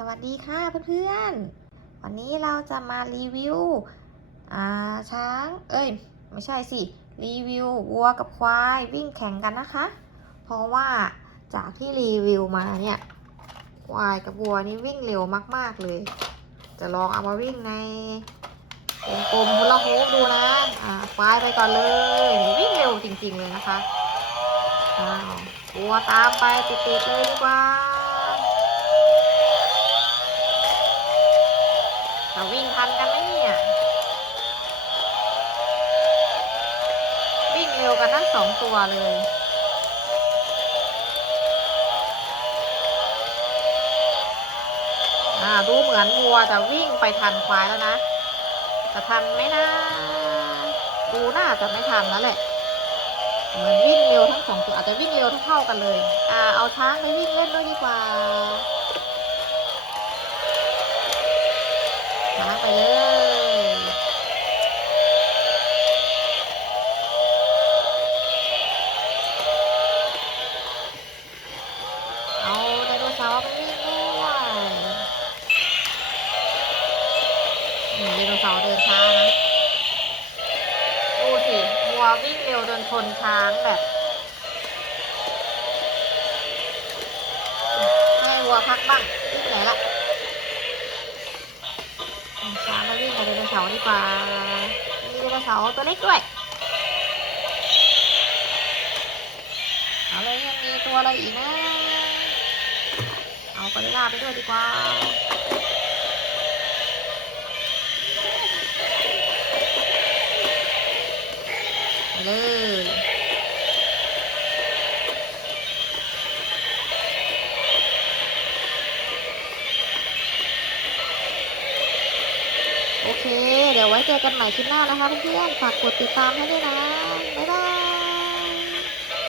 สวัสดีค่ะเพื่อนๆ วันนี้เราจะมารีวิวช้าง เอ้ย ไม่ใช่สิ รีวิววัวกับควายวิ่งแข่งกันนะคะ เพราะว่าจากที่รีวิวมาเนี่ย ควายกับวัวนี่วิ่งเร็วมากๆเลย จะลองเอามาวิ่งในวงกลมฮุลาฮูปดูนะอ่าควายไปก่อนเลย วิ่งเร็วจริงๆเลยนะคะอ้าววัวตามไปติดๆเลยดีกว่า จะวิ่งทันกันไหมเนี่ย วิ่งเร็วกันทั้งสองตัวเลยอ่าดูเหมือนวัวจะวิ่งไปทันควายแล้วนะ จะทันไหมนะ ดูน่าจะไม่ทันแล้วแหละ เหมือนวิ่งเร็วทั้งสองตัวอาจจะวิ่งเร็วเท่ากันเลย อ่า เอาช้างไปวิ่งเล่นด้วยดีกว่า ช้างไปเลยเอาไดโนเสาร์ไปวิ่งด้วยไดโนเสาร์เดินช้านะดูสิวัววิ่งเร็วจนชนช้างแบบให้วัวพักบ้างวิ่งไหนละ ช้างมาวิ่งกับไดโนเสาร์ดีกว่ามีไดโนเสาร์ตัวเล็กด้วยเอาเลยยังมีตัวอะไรอีกนะ เอากอริลลาไปด้วยดีกว่าไปเลย โอเค เดี๋ยวไว้เจอกันใหม่คลิปหน้านะคะเพื่อนๆฝากกดติดตามให้ด้วยนะ บ๊ายบาย